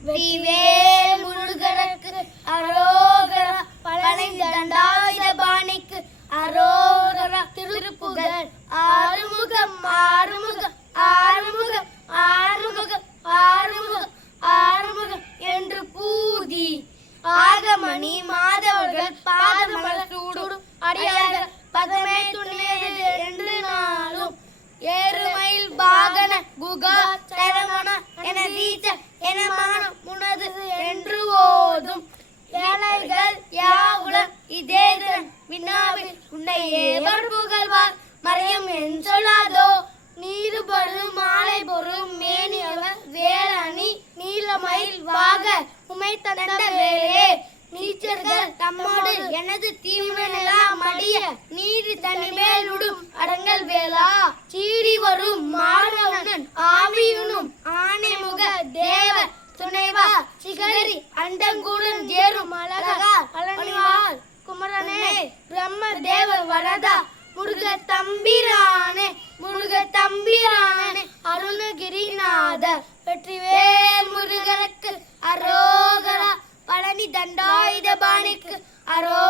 வெற்றிவேல் முருகனுக்கு அரோகரா பழனிதண்டாயுத பாணிக்கு அரோகரா திருப்புகழ் ஆறுமுகம் ஆறுமுகம் ஆறுமுகம் ஆறுமுகம் ஆறுமுகம் ஆறுமுகம் என்று பூதி. ஆகமணி மாதவர்கள் பாதமலர் சூடும் அடியார்கள் பதமே துணை ஏவர் புகழ்வார் மறையும் என் சொல்லாதோ? நீருபடு மாலை பொருள் மேனியவர். வேளணி நீலமயில் வாக உமை தந்த வேலே நீச்சர்கள் தம்மோடு எனது தீவனெல்லாம் மடிய. நீதி தனிமேலுடும் அடங்கல் வேளா சீடி வரும் மாணவன் ஆவியுனும் ஆணைமுக தேவ துணைவா சிகரி அண்டங்கூடன் ஏறும் அழகா. பரம தேவ வரதா முருக தம்பிரானே முருக தம்பிரானே அருணகிரிநாத வெற்றிவேல் முருகனுக்கு அரோகரா. பழனி தண்டாயுதபாணிக்கு அரோ